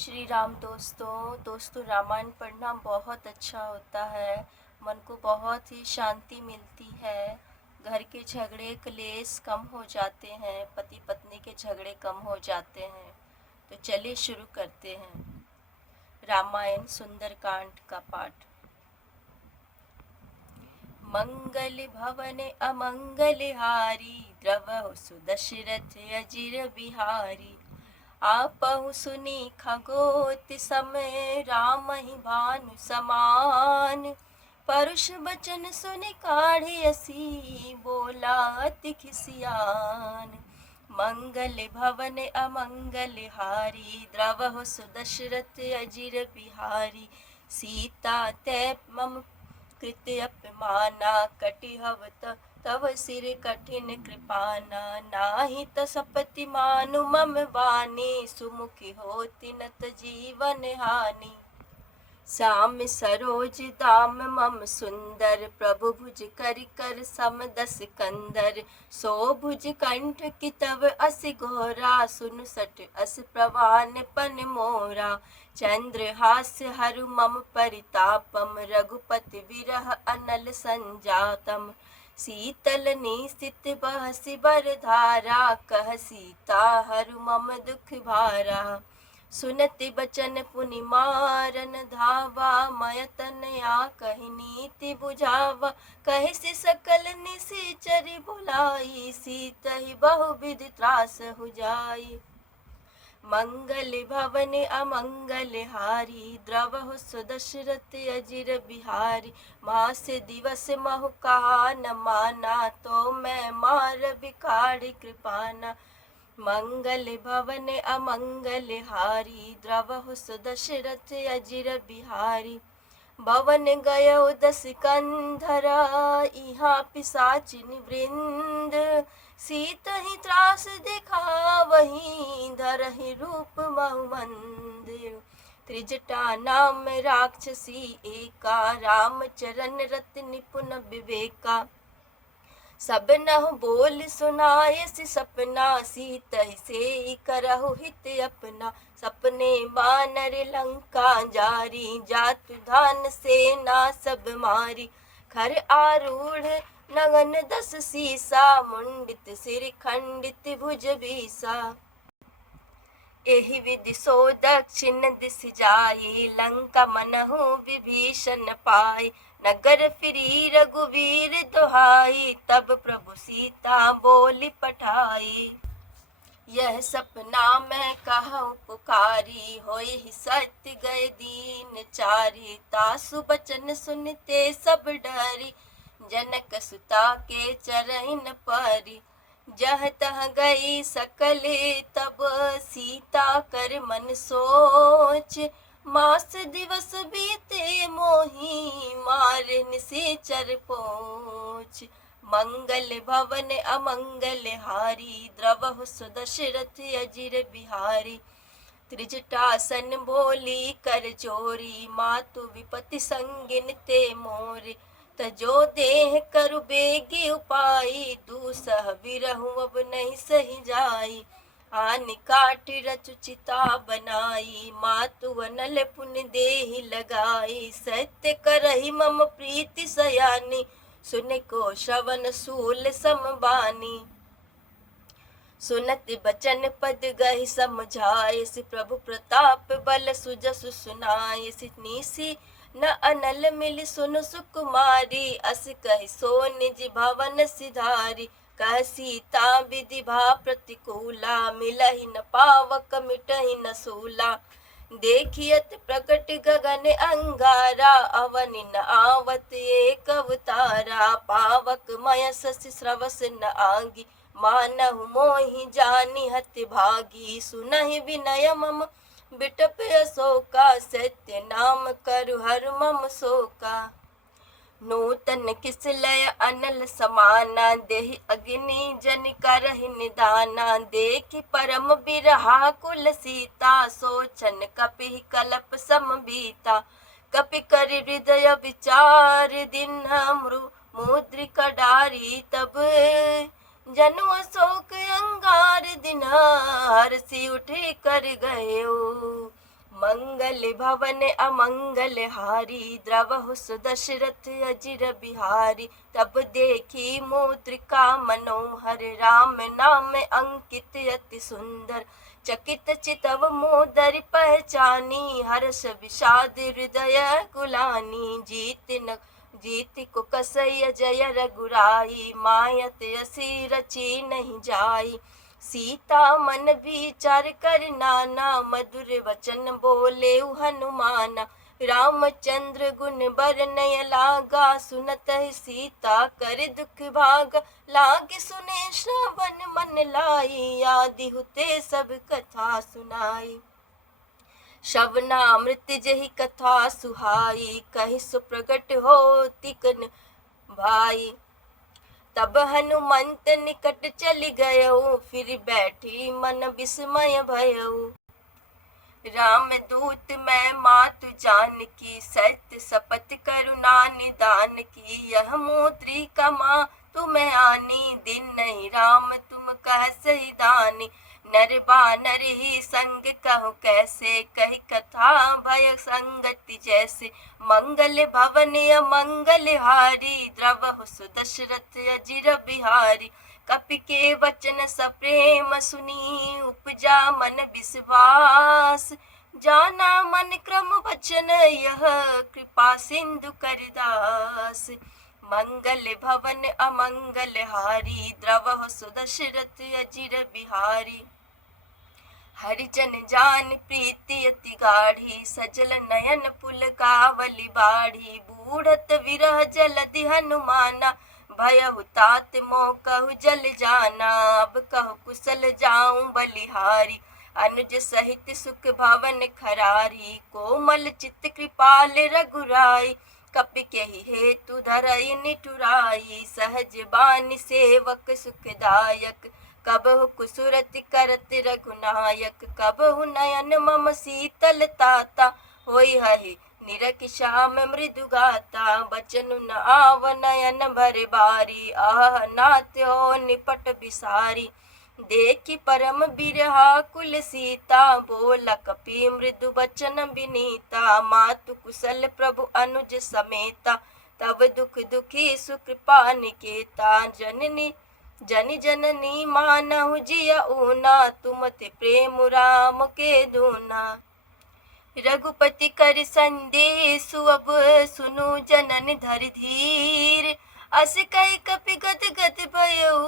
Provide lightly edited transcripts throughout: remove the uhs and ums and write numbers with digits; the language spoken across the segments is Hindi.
श्री राम दोस्तों रामायण पढ़ना बहुत अच्छा होता है। मन को बहुत ही शांति मिलती है। घर के झगड़े क्लेश कम हो जाते हैं, पति पत्नी के झगड़े कम हो जाते हैं। तो चलिए शुरू करते हैं रामायण सुंदरकांड का पाठ। मंगल भवन अमंगल हारी, द्रवहु सुदशरथ अजिर बिहारी। आपहु सुनी खगोत समय, राम ही भानु समान। परुष बचन सुनि काढ़ी असी, बोला अति खिसियान। मंगल भवन अमंगल हारी, द्रवहु सुदशरथ अजिर बिहारी। सीता तै मम कृत्य अपमाना, कटिहव तव सिर कठिन कृपाना। नाही त सपति मानु मम बानी, सुमुखी होति नत जीवन हानि। श्याम सरोज दाम मम सुंदर, प्रभु भुज कर कर सम दस कंदर। सो भुज कंठ की तव अस गोरा, सुन सट अस प्रवान पन मोरा। चंद्रहास्य हरु मम परितापम, रघुपति विरह अनल संजातम। शीतल निशित बहसि बर धारा, कह सीता हरु मम दुख भारा। सुनति बचन पुनि मारन धावा, मय तनया कहि नीति बुझावा। कहि से सकल निशिचर बुलाई, सीतहि बहुविध त्रास हुजाई। मंगल भवन अमंगल हारी, द्रवहु सुदशरथ अजिर बिहारी। मास दिवस महु कहा न माना, तो मैं मार बिखाड़ी कृपाना। मंगल भवन अमंगल हारी, द्रवहु सुदशरथ अजिर बिहारी। भवन गयो दस कंधरा, इहाँ पिशाचिनी वृंद। सीतहि त्रास दिखावही, धरहि रूप बहुमंद। त्रिजटा नाम राक्षसी एका, राम चरण रति निपुण विवेका। सब नहु बोल सुनाय सि सपना, सीतहि से करहु हित अपना। सपने बानर लंका जारी, जातु धान सेना सब मारी। खर आरूढ़ नगन दस सीसा, मुंडित सिर खंडित भुज बीसा। एहि विधि सो दक्षिण दिस जाई, लंका मनहु विभीषण पाई। नगर फिरी रघुवीर दुहाई, तब प्रभु सीता बोली पठाई। यह सपना मैं कहूँ पुकारी, होई ही सत्य गए दीन चारी। तासु बचन सुनते सब डरी, जनक सुता के चरण परी। जह तह गई सकले तब, सीता कर मन सोच। मास दिवस बीते मोही, मारे निशिचर पोच। मंगल भवन अमंगल हारी, द्रवहु सुदशरथ अजिर बिहारी। त्रिजटासन बोली कर जोरी, मातु विपति संगिन ते मोरे। तजो देह करु बेगी उपाई, दूसह विरहु अब नहीं सही जाई। आनि काट रचु चिता बनाई, मातु अनल पुन देहि लगाई। सत्य करहि मम प्रीति सयानी, सुन को श्रवण सूल समबानी। सुनत बचन पद गहि समझाय, सि प्रभु प्रताप बल सुजसु सुनाय। निसी न अनल मिल सुन सुकुमारी, अस कहि सो निज भवन सिधारी। कह सीता विधि भा प्रतिकूला, मिलहि न पावक मिटहि न सूला। देखियत प्रकट गगन अंगारा, अवनि न आवत एक अवतारा। पावक मय शशि श्रवस न आगी, मानहु मोहि जानि हति भागी। सुनहि विनय मम बिटप अशोका, सत्य नाम करु हर मम शोका। नूतन किस लय अनल समाना, देहि अग्नि जन करहि निदाना। देखि परम बिरहा कुल सीता, सोचन कपि कलप सम बीता। कपि कर हृदय विचार दीन्ह, मुद्रिका डारी तब। जनु अशोक अंगार दिना, हरषि उठे कर गयो। मंगल भवन अमंगल हारी, द्रवहु सुदशरथ अजिर बिहारी। तब देखी मुद्रिका मनोहर, राम नाम अंकित अति सुंदर। चकित चितव मोदर पहचानी, हर्ष विषाद हृदय कुलानी। जीत को कसय जय रघुराई, मायत असी रची नहीं जाई। सीता मन विचार कर नाना, मधुर वचन बोले हनुमाना। रामचंद्र गुण बरनय लागा, सुनत ही सीता कर दुख भागा। लागे सुने श्रवण मन लाई, आदि हुते सब कथा सुनाई। श्रवणामृत जहि कथा सुहाई, कहि सुप्रगट होति कन भाई। तब हनुमंत निकट चली गयऊ, फिर बैठी मन विस्मय भयऊ। राम दूत मैं मातु जानकी, सत्य शपथ करुणा निदान की। यह मुद्रिका माँ तुम्हें आनी, दिन नहीं राम तुम कह सही दानी। नर बानर ही संग कहु कैसे, कही कथा भय संगति जैसे। मंगल भवन अमंगल हारी, द्रवहु सुदशरथ अजिर बिहारी। कपि के वचन सप्रेम सुनी, उपजा मन विश्वास। जाना मन क्रम वचन यह, कृपा सिंधु करदास। मंगल भवन अमंगल हारी, द्रवहु सुदशरथ अजिर बिहारी। हरिजन जान प्रीति अति गाढ़ी, सजल नयन पुलकावली बाढ़ी। बूढ़त विरह जलधि हनुमाना, भयहु तात मोह कहु जल जाना। अब कहु कुशल जाऊं बलिहारी, अनुज सहित सुख भवन खरारी। कोमल चित्त कृपाल रघुराई, कपि केहि हेतु धरई निठुराई। सहज बानी सेवक सुखदायक, कबहु कुसुरति करत रघुनायक। कबहु नयन मम शीतल ताता, होई हहि निरख श्याम मृदु गाता। बचनु न आव नयन भरे बारी, आह नाथ हो निपट बिसारी। देखि परम बिरहा कुल सीता, बोला कपि मृदु बचन विनीता। मातु कुशल प्रभु अनुज समेता, तब दुख दुखी सुकृपा निकेता। जनि जननी मानहु जिया ऊना, तुमते प्रेम राम के दूना। रघुपति कर संदेशु अब सुनु, जनन धरि धीर। अस कहि कपि गद गद भयऊ,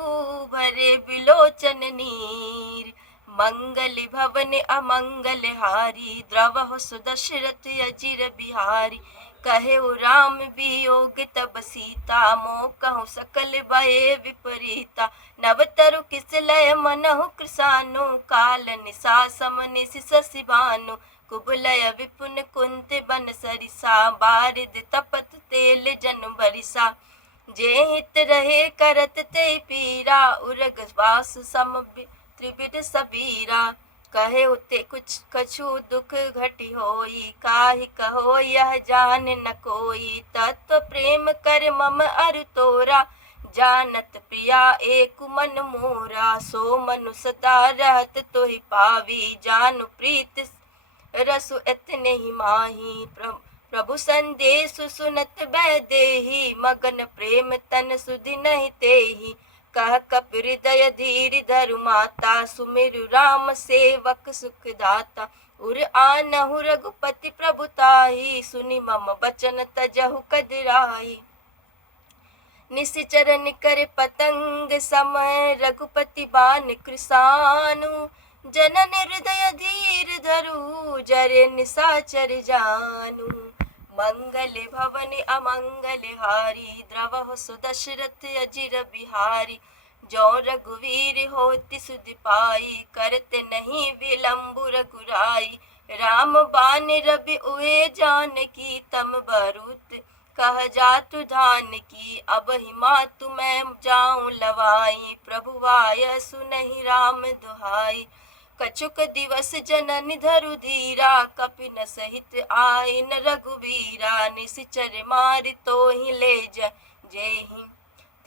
भरे बिलोचन नीर। मंगल भवन अमंगल हारी, द्रवहु सुदशरथ अजिर बिहारी। कहेउ राम वियोग तब सीता, मोह कहु सकल भय विपरीता। नव तरु किस लय मनहु कृसानु, काल निशा सम निशि शशि भानु। कुबलय विपुन कुंत बन सरिसा, बारिद तपत तेल जन बरिसा। जे हित रहे करत ते पीरा, उरग वास सम त्रिविध सबीरा। कहे उते कुछ कछु दुख घटी होई, काहि कहो यह जान न कोई। तत्व प्रेम कर मम अरु तोरा, जानत प्रिया एक मन मोरा। सो मनु सदा रहत तोहि पावी, जानु प्रीत रसु इतने ही माही। प्रभु संदेशु सुनत बह देही, मगन प्रेम तन सुधि नहीं तेही। कह कपि हृदय धीर धरु माता, सुमिरु राम सेवक सुखदाता। उर आनहु रघुपति प्रभुताई, सुनि मम बचन तजहु कदराई। निशिचर निकर पतंग समय, रघुपति बान कृसानु। जनन हृदय धीर धरु, जरे निशाचर जानु। मंगल भवन अमंगल हारी, द्रवहु सुदशरथ अजिर बिहारी। जो रघुवीर होति सुधि पाई, करते नहीं विलंबु रघुराई। राम बान रवि उए जानकी, तम बरुत कह जातु धान की। अब ही मातु मैं जाऊं लवाई, प्रभु आय सुनहि राम दुहाई। कछुक दिवस जननि धरु धीरा, कपि न सहित आइन रघुवीरा। निशिचर मारि तोहि ले जेहि,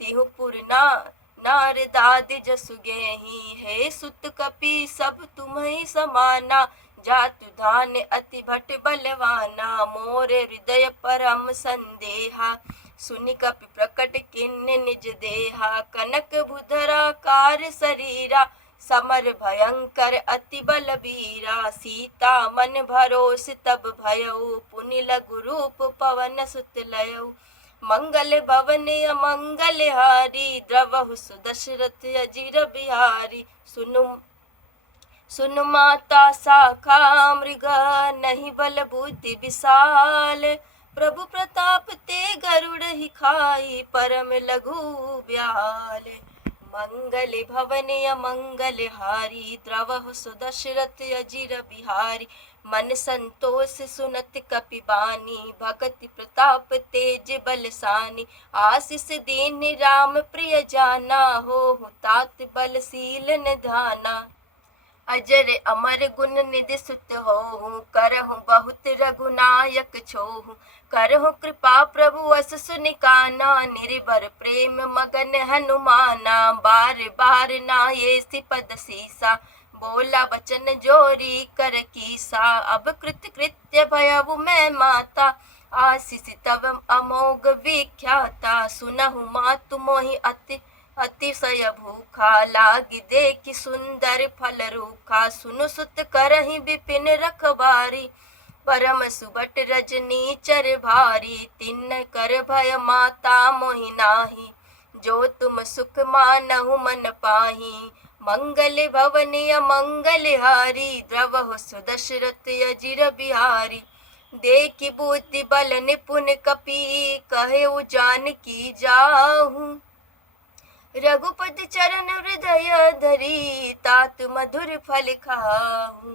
तिहु पुर नार दाद जसु गेहि। हे सुत कपि सब तुम्हि समाना, जातु धान अति भट बलवाना, मोरे हृदय परम संदेहा, सुनि कपि प्रकट किन्ने निज देहा, कनक बुधराकार शरीरा, समर भयंकर अति बलबीरा, सीता मन भरोस तब भयउ, पुनि लघु रूप पवन सुत लयउ, मंगल भवन अमंगल हारी, द्रवहु सुदशरथ अजिर बिहारी, सुनु माता शाखा मृग, नहीं बल बुद्धि विशाल, प्रभु प्रताप ते गरुड़ ही खाई, परम लघु ब्याल, मंगल भवन अमंगल हारी, द्रवहु सुदशरथ अजिर बिहारी, मन संतोष सुनत कपि बानी, भगति प्रताप तेज बलसानी, आशीष दीन राम प्रिय जाना, हो तात बलशील निधाना, अजर अमर गुण निधि सुत होहु, करहु बहुत रघुनायक छोहु, करहु कृपा प्रभु अस सुनिकाना, निर्भर प्रेम मगन हनुमाना, बार बार नाये पद सीसा, बोला बचन जोरी कर कीसा, अब कृत कृत्य भयउ मैं माता, आशीष तव अमोघ विख्याता, सुनहु मातु मोहि अतिशय भूखा, लागी देखि सुंदर फल रूखा, सुनु सुत करहि विपिन रखबारी, परम सुबट रजनी चर भारी, तिन कर भय माता मोहि नाही, जो तुम सुख मानहु मन पाही, मंगल भवन अमंगल हारी, द्रवहु सुदशरथ अजिर बिहारी, देखि बुद्धि बल निपुण कपि, कहेउ जानकी जाहु, रघुपति चरण हृदय धरी, तात मधुर फल खाहु,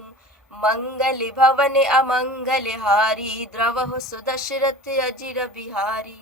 मंगल भवन अमंगल हारी, द्रवहु सुदशरथ अजिर बिहारी।